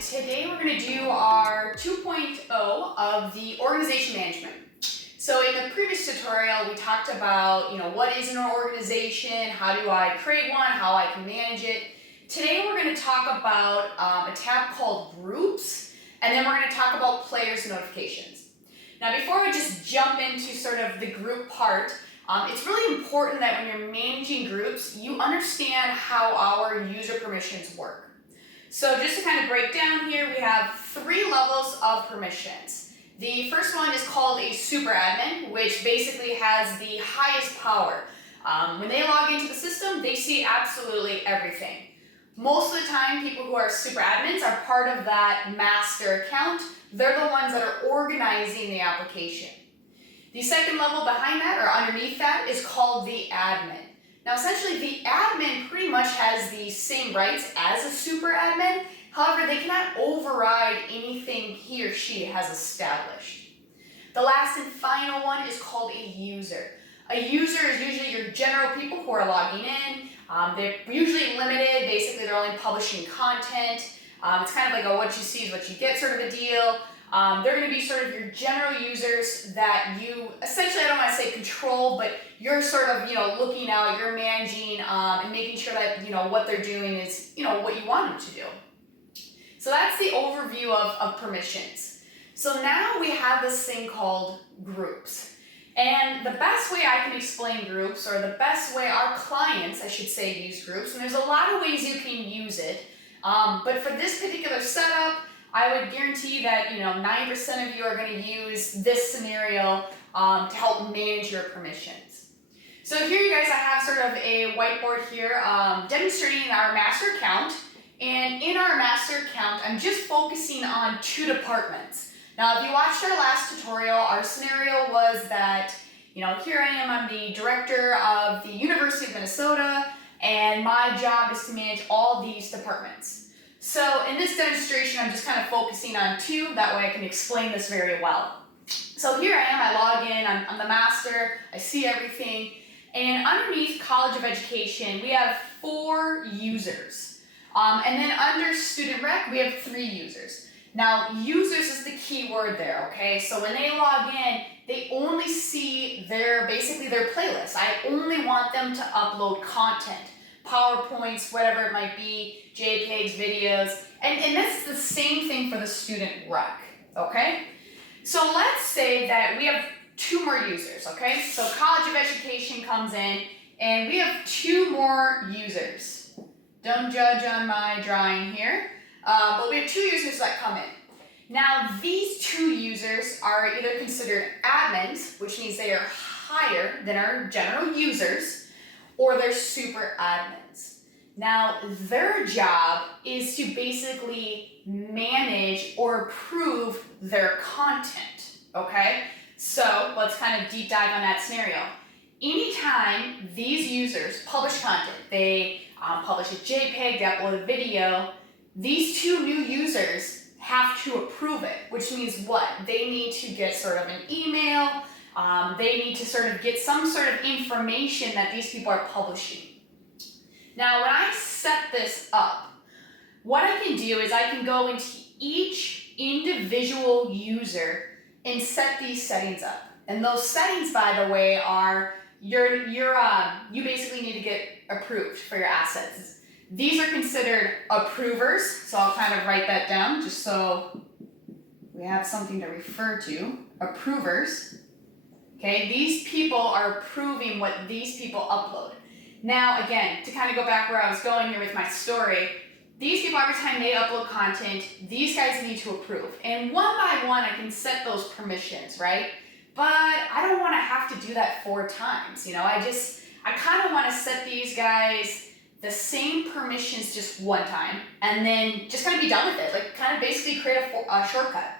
and today we're going to do our 2.0 of the organization management. So in the previous tutorial, we talked about, what is an organization, how do I create one, how I can manage it. Today we're going to talk about a tab called groups, and then we're going to talk about players notifications. Now before we just jump into sort of the group part, it's really important that when you're managing groups, you understand how our user permissions work. So just to kind of break down here, we have 3 levels of permissions. The first one is called a super admin, which basically has the highest power. When they log into the system, they see absolutely everything. Most of the time, people who are super admins are part of that master account. They're the ones that are organizing the application. The second level behind that, or underneath that, is called the admin. Now essentially the admin pretty much has the same rights as a super admin, however they cannot override anything he or she has established. The last and final one is called a user. A user is usually your general people who are logging in. They're usually limited, basically they're only publishing content. It's kind of like a what you see is what you get sort of a deal. They're going to be sort of your general users that you, essentially I don't want to say control, but you're sort of, looking out, you're managing and making sure that, what they're doing is, what you want them to do. So that's the overview of permissions. So now we have this thing called groups. And the best way I can explain groups, or the best way our clients, I should say, use groups, and there's a lot of ways you can use it, but for this particular setup, I would guarantee that 90% of you are going to use this scenario to help manage your permissions. So here you guys, I have sort of a whiteboard here demonstrating our master account. And in our master account, I'm just focusing on 2 departments. Now, if you watched our last tutorial, our scenario was that, here I am, I'm the director of the University of Minnesota, and my job is to manage all these departments. So in this demonstration, I'm just kind of focusing on 2, that way I can explain this very well. So here I am, I log in, I'm the master, I see everything, and underneath College of Education, we have 4 users. And then under Student Rec, we have 3 users. Now, users is the key word there, okay? So when they log in, they only see basically their playlist. I only want them to upload content. PowerPoints, whatever it might be, JPEGs, videos, and that's the same thing for the Student Rec, okay? So let's say that we have 2 more users, okay? So College of Education comes in, and we have 2 more users. Don't judge on my drawing here, but we have 2 users that come in. Now, these 2 users are either considered admins, which means they are higher than our general users, or they're super admins. Now, their job is to basically manage or approve their content, okay? So let's kind of deep dive on that scenario. Anytime these users publish content, they publish a JPEG, they upload a video, these 2 new users have to approve it, which means what? They need to get sort of an email, they need to sort of get some sort of information that these people are publishing. Now, when I set this up, what I can do is I can go into each individual user and set these settings up. And those settings, by the way, are you basically need to get approved for your assets. These are considered approvers, so I'll kind of write that down just so we have something to refer to. Approvers. Okay, these people are approving what these people upload. Now, again, to kind of go back where I was going here with my story, these people, every time they upload content, these guys need to approve. And one by one, I can set those permissions, right? But I don't want to have to do that 4 times, I kind of want to set these guys the same permissions just 1 time, and then just kind of be done with it, like kind of basically create a shortcut.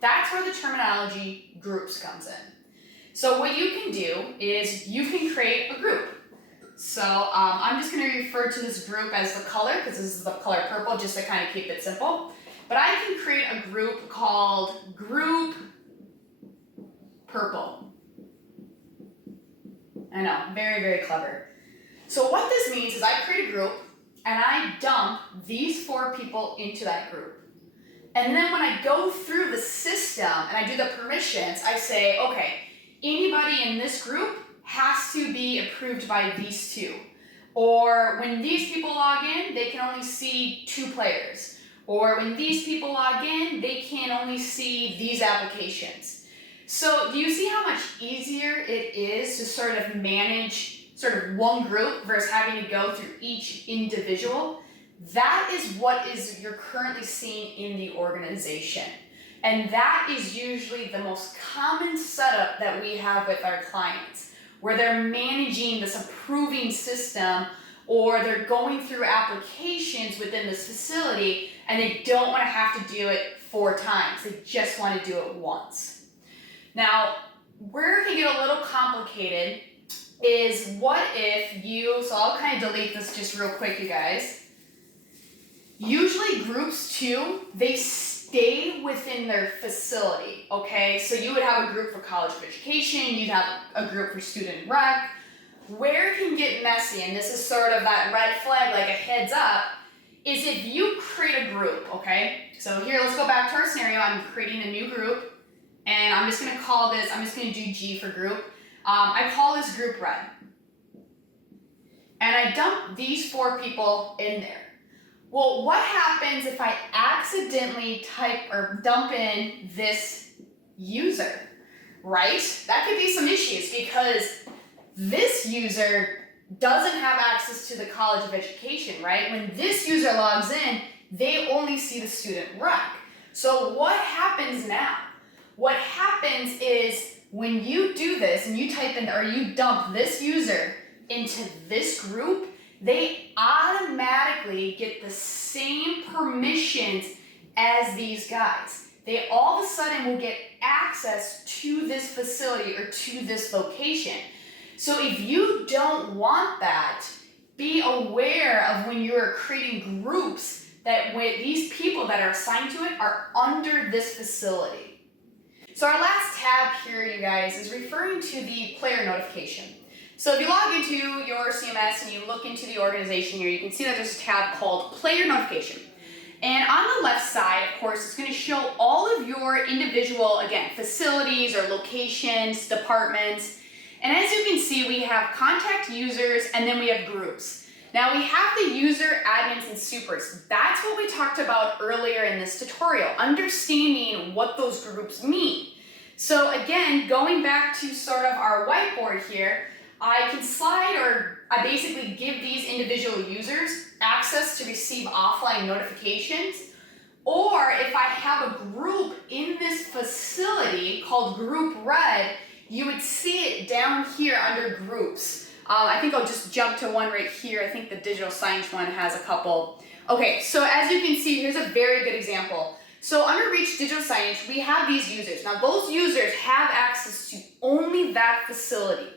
That's where the terminology groups comes in. So what you can do is you can create a group. So I'm just going to refer to this group as the color, because this is the color purple, just to kind of keep it simple. But I can create a group called Group Purple. I know, very, very clever. So what this means is I create a group, and I dump these 4 people into that group. And then when I go through the system and I do the permissions, I say, okay, anybody in this group has to be approved by these 2. Or when these people log in, they can only see 2 players. Or when these people log in, they can only see these applications. So do you see how much easier it is to sort of manage sort of one group versus having to go through each individual? That is what you're currently seeing in the organization. And that is usually the most common setup that we have with our clients, where they're managing this approving system, or they're going through applications within this facility and they don't want to have to do it 4 times. They just want to do it once. Now, where it can get a little complicated is what if you, so I'll kind of delete this just real quick, you guys. Usually groups too, they stay within their facility, okay? So you would have a group for college of education, you'd have a group for student rec. Where it can get messy, and this is sort of that red flag, like a heads up, is if you create a group, okay? So here, let's go back to our scenario. I'm creating a new group, and I'm just gonna call this, I'm just gonna do G for group. I call this group red. And I dump these 4 people in there. Well, what happens if I accidentally type or dump in this user, right? That could be some issues because this user doesn't have access to the College of Education, right? When this user logs in, they only see the student rec. So what happens now? What happens is when you do this and you type in or you dump this user into this group, they automatically get the same permissions as these guys. They all of a sudden will get access to this facility or to this location. So if you don't want that, be aware of when you're creating groups that when these people that are assigned to it are under this facility. So our last tab here, you guys, is referring to the player notification. So if you log into your CMS and you look into the organization here, you can see that there's a tab called Player Notification. And on the left side, of course, it's going to show all of your individual, again, facilities or locations, departments. And as you can see, we have contact users and then we have groups. Now we have the user, admins, and supers. That's what we talked about earlier in this tutorial, understanding what those groups mean. So again, going back to sort of our whiteboard here, I can slide or I basically give these individual users access to receive offline notifications. Or if I have a group in this facility called Group Red, you would see it down here under groups. I think I'll just jump to one right here. I think the digital signage one has a couple. Okay, so as you can see, here's a very good example. So under Reach Digital Signage, we have these users. Now those users have access to only that facility.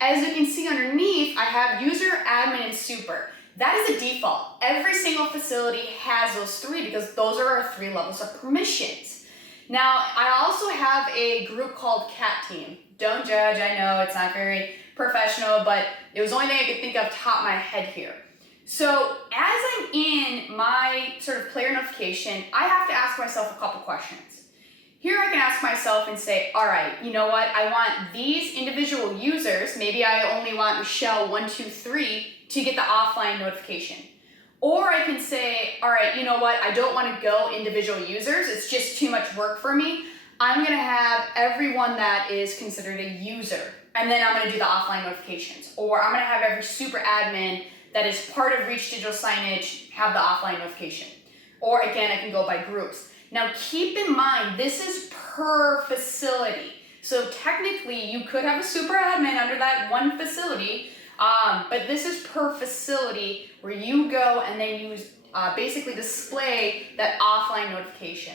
As you can see underneath, I have user, admin, and super. That is a default. Every single facility has those 3 because those are our 3 levels of permissions. Now, I also have a group called Cat Team. Don't judge, I know it's not very professional, but it was the only thing I could think of top of my head here. So as I'm in my sort of player notification, I have to ask myself a couple questions. Here I can ask myself and say, all right, you know what? I want these individual users, maybe I only want Michelle 123 to get the offline notification. Or I can say, all right, you know what? I don't want to go individual users. It's just too much work for me. I'm going to have everyone that is considered a user, and then I'm going to do the offline notifications. Or I'm going to have every super admin that is part of Reach Digital Signage have the offline notification. Or again, I can go by groups. Now keep in mind, this is per facility. So technically you could have a super admin under that one facility, but this is per facility where you go and then you basically display that offline notification.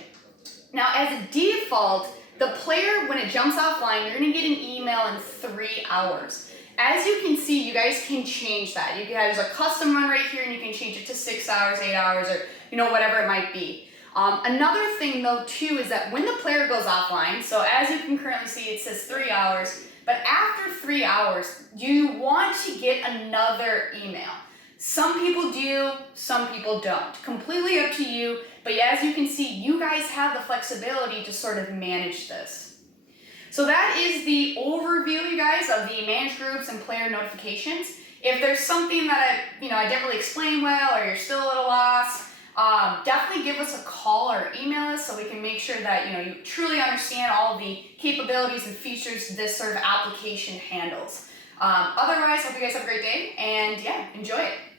Now as a default, the player, when it jumps offline, you're gonna get an email in 3 hours. As you can see, you guys can change that. You can have a custom run right here and you can change it to 6 hours, 8 hours, or whatever it might be. Another thing though too is that when the player goes offline, so as you can currently see it says 3 hours, but after 3 hours, you want to get another email. Some people do, some people don't. Completely up to you, but as you can see, you guys have the flexibility to sort of manage this. So that is the overview, you guys, of the managed groups and player notifications. If there's something that I didn't really explain well, or you're still a little lost, definitely give us a call or email us so we can make sure that you truly understand all the capabilities and features this sort of application handles. Otherwise, hope you guys have a great day, and yeah, enjoy it.